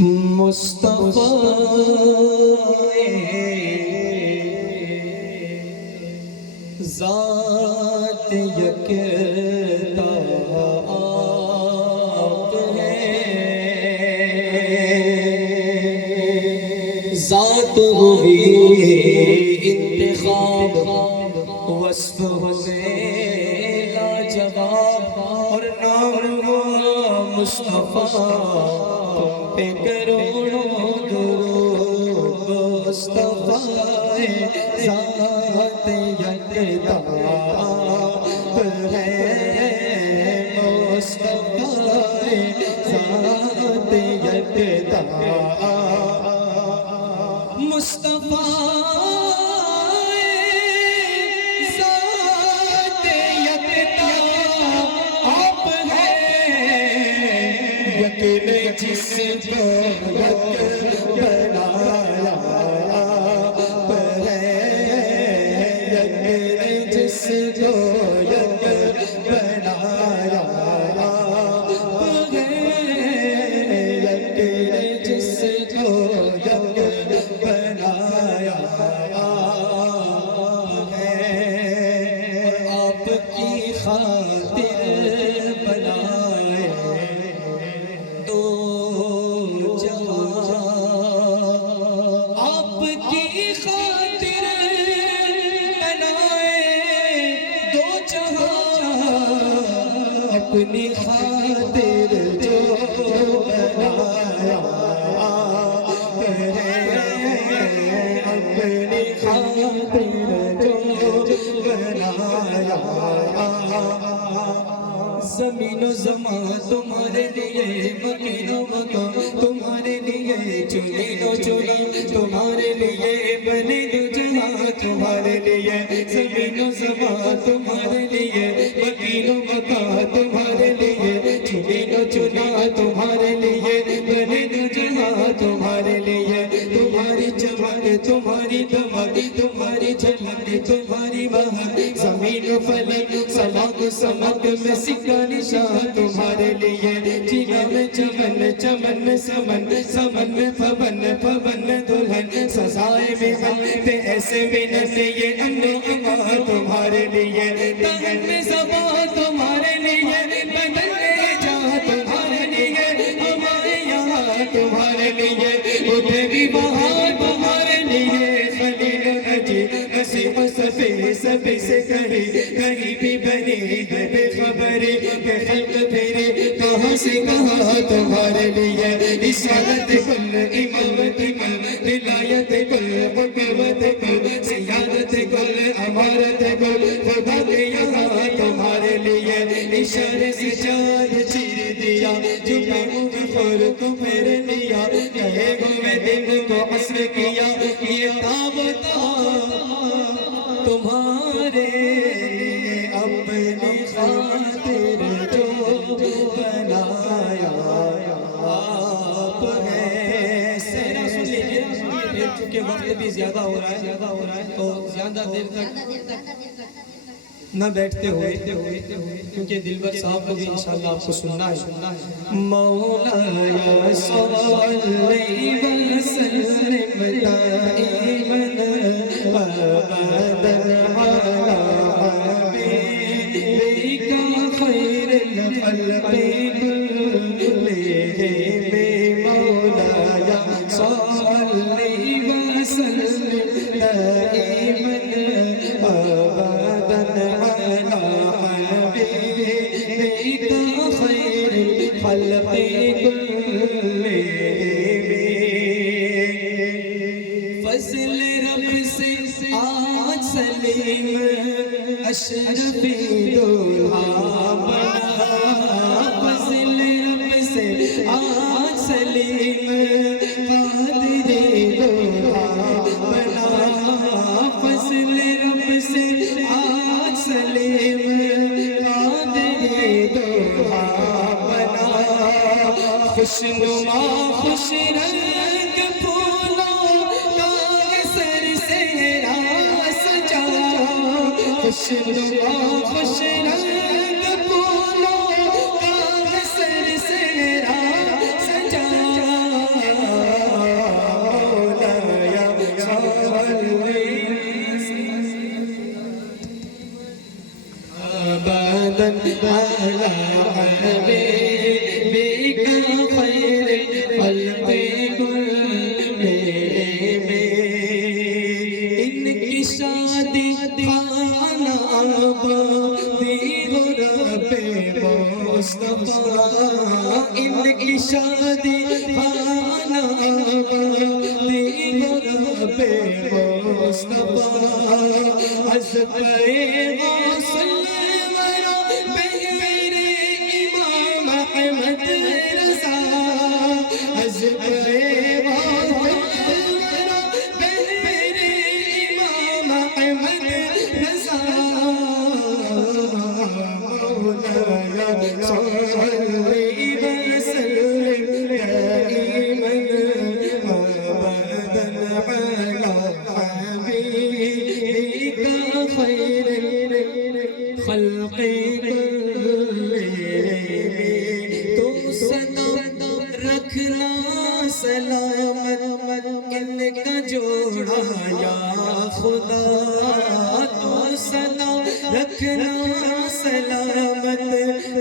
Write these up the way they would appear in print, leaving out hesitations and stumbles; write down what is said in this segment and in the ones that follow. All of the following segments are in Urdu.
مصطفیٰ ذات یکتا آپ ہیں، ذات ہوئی انتخاب وصف ہوئے لاجواب، اور نام ہوا مصطفیٰ پہ کروڑوں درود۔ مصطفیٰ ذات یکتا آپ ہے، مصطفیٰ ذات یکتا مصطفیٰ ذات یکتا آپ ہے، یک نے جس کو یک بنایا آپ ہے، یک نے جس کو یک بنایا آپ ہے، یک نے جس کو یک بنایا آپ ہے، آپ کی خاطر بنائے دو جہاں، آپ کی خاطر بنائے دو جہاں، اپنی خاطر جو بنایا آپ ہے، اپنی خاطر جو بنایا آپ۔ زمین و زمان تمہارے لیے، مکین و مکان تمہارے لیے، چنین و چنا تمہارے لیے، بنے دو جہاں تمہارے لیے، زمین و زمان تمہارے لیے، مکین و مکان تمہارے لیے، چنین و چنا تمہارے لیے، بنے دو جہاں تمہارے لیے، تمہاری چمک تمہاری دمک تمہاری جھلک تمہاری مہک، زمین و فلک سمک سمک میں سکہ نشان تمہارے لیے، جینا میں چمن چمن میں سمن سمن میں پون پون میں دلہن، سزائے میں ہم پہ ایسے منت یہ امن و امان تمہارے لیے، تن میں زبان تمہارے لیے، بدن میں جہاں تمہارے لیے، ہمارے یہاں تمہارے لیے، اٹھے بھی بہار تمہارے لیے، خلیل و نجی مسیح و صفی سبھی سے کہیں بھی بنی ہے بے خبری کہ خلق پھیری کہاں سے کہاں تمہارے لیے، رسالت کل امامت کل ولایت کل حکومت کل سیادت کل امارت کل خدا کے یہاں تمہارے لیے، اشارے سے چاند چیر دیا جھکے مغفر کو پھیر لیا، کہے ہوئے دن کو عصر کیا، یہ تابوت تمہارے لیے اپنی خاطر جو بنایا آپ ہے۔ سہرا سن لیجیے، چونکہ وقت بھی زیادہ ہو رہا ہے تو زیادہ دیر تک نہ بیٹھتے ہوئے، کیونکہ دلبر صاحب کو بھی انشاءاللہ آپ کو سننا ہے۔ مولایا صلی وسلم دائما ابدا علی حبیبک خیر الخلق کلہم، مولایا صلی وسلم دائما ابدا علی حبیبک خیر الخلق کلہم۔ فضل رب سے آج سلیم اشرف دولہا بنا، فضل رب سے آج سلیم قادری دولہا بنا، فضل رب سے آج سلیم قادری دولہا بنا، خوشنما خوش رنگ پھولوں کا سر سے سجا، خوشنما خوش رنگ پھولوں کا سر سے سجا، على حبيبك خير الخلق كلهم ان کی شادی خانہ آبادی غرب مصطفیٰ ان کی شادی خانہ آبادی غرب مصطفیٰ از غوث الورا بہر امام احمد رضا از غوث الورا بہر امام احمد رضا مولایا صلی وسلم دائما ابدا على حبيبك خير الخلق كلهم تو سنا رکھنا سلامت ان کا جوڑا یا خدا تو سنا رکھنا سلامت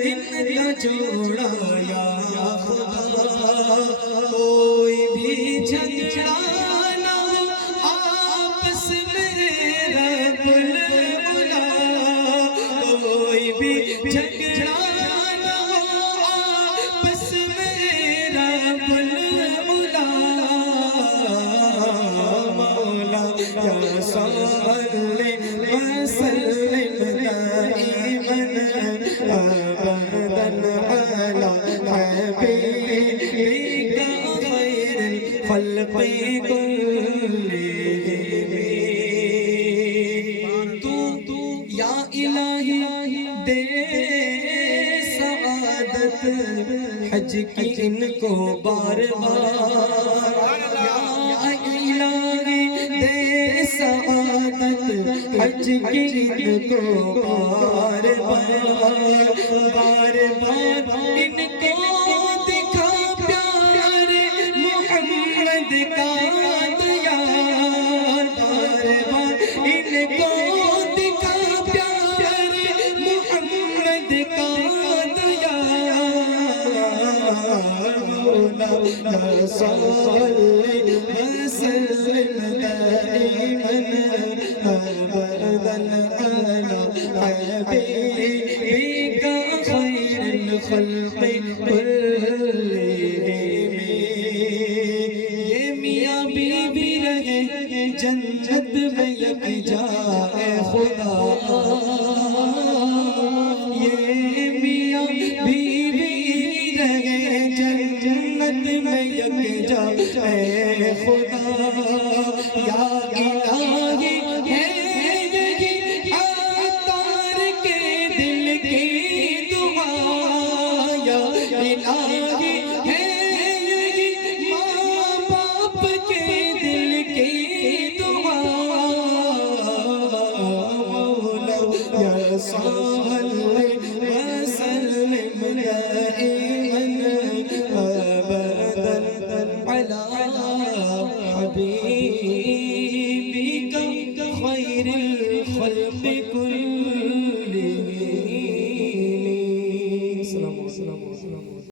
ان کا جوڑا یا خدا کوئی بھی جھگڑا نہ ہو آپس میں رب الملا کوئی بھی جھگڑا نہ ہو آپس میں رب الملا مولا یا صلی وسلم دائما ابدا على حبيبك خير الخلق كلهم تو یا الہی دے سعادت حج کی ان کو بار بار یا الہی دے سعادت حج کی ان کو بار بار ان کو دکھا پیار محمد کا دیار بار بار ان کو دکھا پیار محمد کا دیار مولا صلی وسلم دائما ابدا على حبيبك خير الخلق كلهم یہ میاں بیوی رہے جنت میں یکجا اے خدا یہ میاں بیوی رہے جنت میں یکجا اے خدا یا الہ